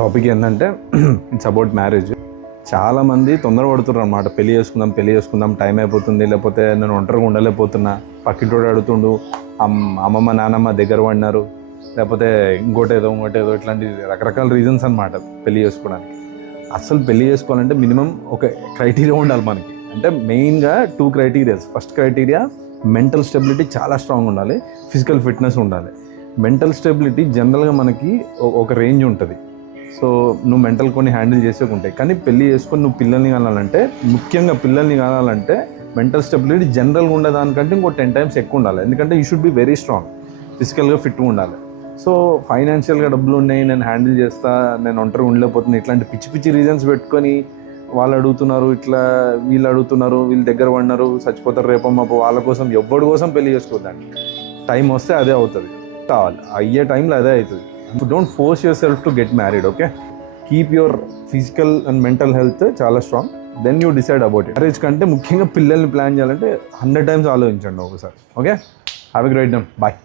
Topic ఏంటంటే it's about marriage. చాలామంది తొందరపడుతున్నారు అన్నమాట. పెళ్లి చేసుకుందాం టైం అయిపోతుంది, లేకపోతే నేను ఒంటరిగా ఉండలేకపోతున్నా, పక్కింటోడు అడుగుతుండు, అమ్మమ్మ నాన్నమ్మ దగ్గర పడినారు, లేకపోతే ఇంకోటేదో ఇట్లాంటి రకరకాల రీజన్స్ అన్నమాట పెళ్లి చేసుకోవడానికి. అసలు పెళ్లి చేసుకోవాలంటే మినిమం ఒక క్రైటీరియా ఉండాలి మనకి. అంటే మెయిన్గా 2 criterias. First criteria mental stability చాలా స్ట్రాంగ్ ఉండాలి, ఫిజికల్ ఫిట్నెస్ ఉండాలి. మెంటల్ స్టెబిలిటీ జనరల్గా మనకి ఒక రేంజ్ ఉంటుంది. సో నువ్వు మెంటల్ కొన్ని హ్యాండిల్ చేసేకుంటాయి. కానీ పెళ్లి చేసుకొని నువ్వు పిల్లల్ని కానాలంటే, ముఖ్యంగా పిల్లల్ని కానాలంటే మెంటల్ స్టెబిలిటీ జనరల్గా ఉండేదానికంటే ఇంకో 10 times ఎక్కువ ఉండాలి. ఎందుకంటే you should be very strong, ఫిజికల్గా ఫిట్గా ఉండాలి. సో ఫైనాన్షియల్గా డబ్బులు ఉన్నాయి, నేను హ్యాండిల్ చేస్తా, నేను ఒంటరిగా ఉండలేకపోతున్నా, ఇట్లాంటి పిచ్చి రీజన్స్ పెట్టుకొని వాళ్ళు అడుగుతున్నారు, ఇట్లా వీళ్ళు అడుగుతున్నారు, వీళ్ళు దగ్గర పడినారు, చచ్చిపోతారు రేపమ్మ, వాళ్ళ కోసం ఎవ్వడి కోసం పెళ్లి చేసుకోవద్దండి. టైం వస్తే అదే అవుతుంది, కావాలి అయ్యే టైంలో అదే అవుతుంది. Don't force yourself to get married. Okay, keep your physical and mental health చాలా strong, then you decide about it. Marriage కంటే ముఖ్యంగా పిల్లల్ని ప్లాన్ చేయాలంటే 100 times ఆలోచించండి ఒకసారి. Okay, have a great day, bye.